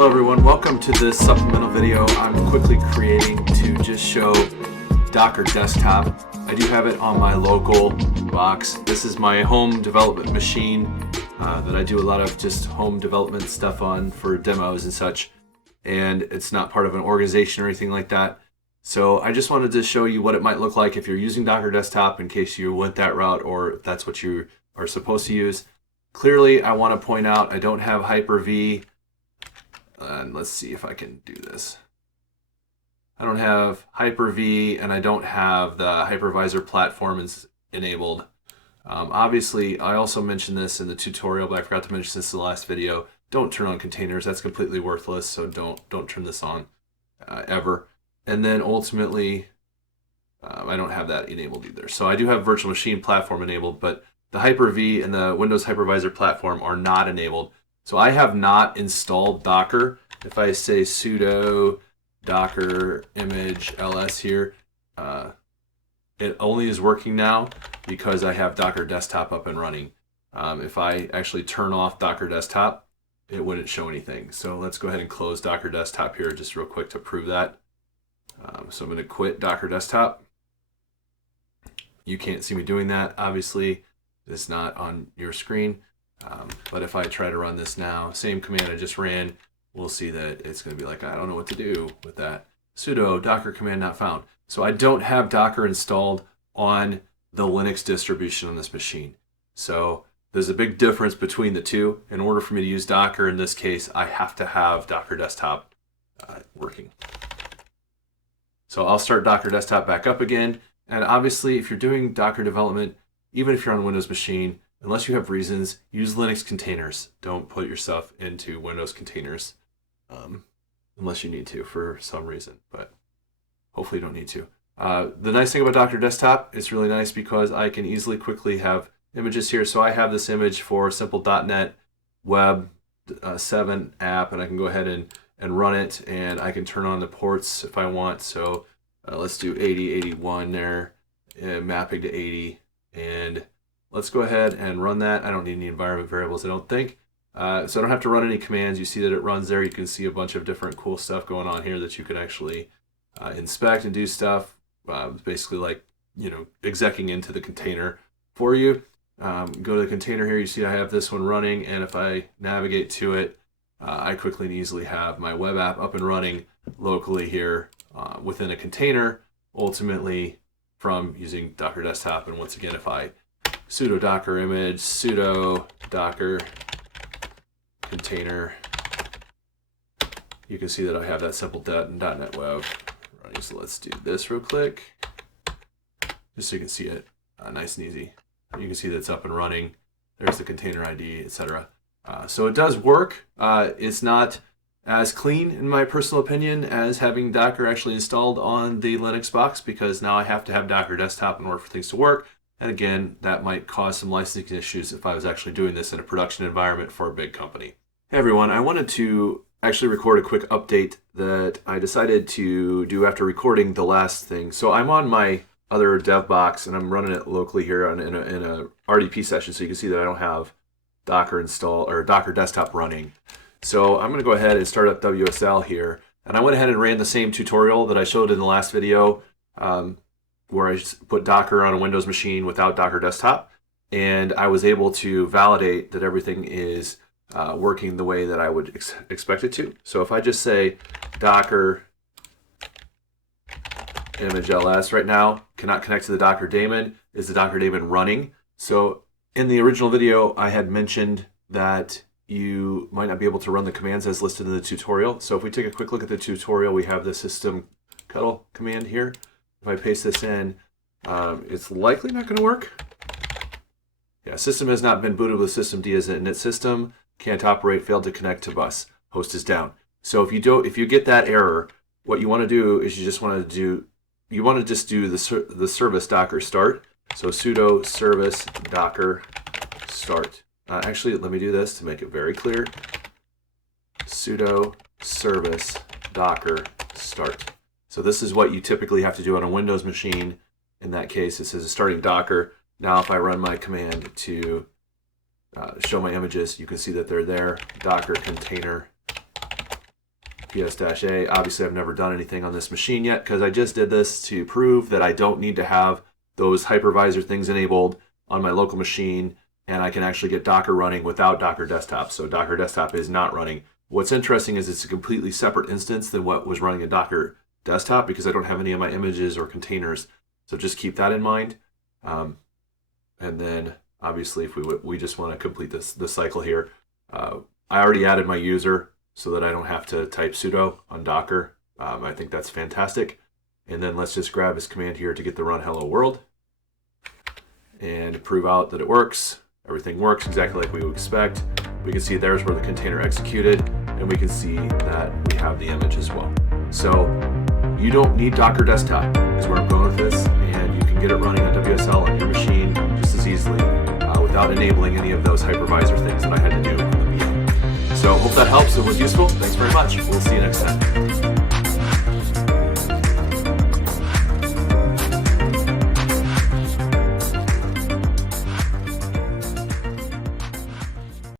Hello everyone, welcome to this supplemental video I'm quickly creating to just show Docker Desktop. I do have it on my local box. This is my home development machine that I do a lot of just home development stuff on for demos and such, and it's not part of an organization or anything like that. So I just wanted to show you what it might look like if you're using Docker Desktop in case you went that route or if that's what you are supposed to use. Clearly, I want to point out I don't have Hyper-V. And let's see if I can do this. I don't have Hyper-V and I don't have the hypervisor platform enabled. Obviously, I also mentioned this in the tutorial, but I forgot to mention this in the last video. Don't turn on containers. That's completely worthless, so don't turn this on ever. And then ultimately, I don't have that enabled either. So I do have virtual machine platform enabled, but the Hyper-V and the Windows hypervisor platform are not enabled. So I have not installed Docker. If I say sudo docker image ls here, it only is working now because I have Docker Desktop up and running. If I actually turn off Docker Desktop, it wouldn't show anything. So let's go ahead and close Docker Desktop here just real quick to prove that. So I'm going to quit Docker Desktop. You can't see me doing that. Obviously, it's not on your screen. But if I try to run this now, same command I just ran, we'll see that it's going to be like, I don't know what to do with that. Sudo docker command not found. So I don't have Docker installed on the Linux distribution on this machine. So there's a big difference between the two. In order for me to use Docker in this case, I have to have Docker Desktop working. So I'll start Docker Desktop back up again. And obviously, if you're doing Docker development, even if you're on a Windows machine, unless you have reasons, use Linux containers. Don't put yourself into Windows containers unless you need to for some reason, but hopefully you don't need to. The nice thing about Docker Desktop, it's really nice because I can easily quickly have images here. So I have this image for simple .NET Web 7 app, and I can go ahead and run it, and I can turn on the ports if I want. So let's do 80, 81 there, mapping to 80, and let's go ahead and run that. I don't need any environment variables, I don't think. So I don't have to run any commands. You see that it runs there. You can see a bunch of different cool stuff going on here that you can actually inspect and do stuff. Basically like, execing into the container for you. Go to the container here. You see I have this one running, and if I navigate to it, I quickly and easily have my web app up and running locally here within a container, ultimately from using Docker Desktop. And once again, if I sudo docker image, sudo docker container, you can see that I have that simple .NET Web running. So let's do this real quick, just so you can see it nice and easy. You can see that it's up and running. There's the container ID, etc. So it does work. It's not as clean, in my personal opinion, as having Docker actually installed on the Linux box, because now I have to have Docker Desktop in order for things to work. And again, that might cause some licensing issues if I was actually doing this in a production environment for a big company. Hey everyone, I wanted to actually record a quick update that I decided to do after recording the last thing. So I'm on my other dev box and I'm running it locally here in a RDP session, so you can see that I don't have Docker install or Docker Desktop running. So I'm going to go ahead and start up WSL here. And I went ahead and ran the same tutorial that I showed in the last video, where I put Docker on a Windows machine without Docker Desktop, and I was able to validate that everything is working the way that I would expect it to. So if I just say docker image ls right now, cannot connect to the Docker daemon, is the Docker daemon running? So in the original video, I had mentioned that you might not be able to run the commands as listed in the tutorial. So if we take a quick look at the tutorial, we have the systemctl command here. If I paste this in, it's likely not going to work. Yeah, system has not been booted with systemd as an init system. Can't operate, failed to connect to bus. Host is down. So if you get that error, what you want to do is you want to just do the service docker start. So sudo service docker start. Actually, let me do this to make it very clear. Sudo service docker start. So this is what you typically have to do on a Windows machine. In that case, it says starting Docker. Now if I run my command to show my images, you can see that they're there. Docker container ps-a. Obviously, I've never done anything on this machine yet because I just did this to prove that I don't need to have those hypervisor things enabled on my local machine, and I can actually get Docker running without Docker Desktop. So Docker Desktop is not running. What's interesting is it's a completely separate instance than what was running in Docker Desktop because I don't have any of my images or containers. So just keep that in mind. And then obviously if we just want to complete this cycle here, I already added my user so that I don't have to type sudo on Docker. I think that's fantastic. And then let's just grab this command here to get the run hello world and prove out that it works. Everything works exactly like we would expect. We can see there's where the container executed, and we can see that we have the image as well. So you don't need Docker Desktop is where I'm going with this, and you can get it running on WSL on your machine just as easily without enabling any of those hypervisor things that I had to do in the beginning. So hope that helps. It was useful. Thanks very much. We'll see you next time.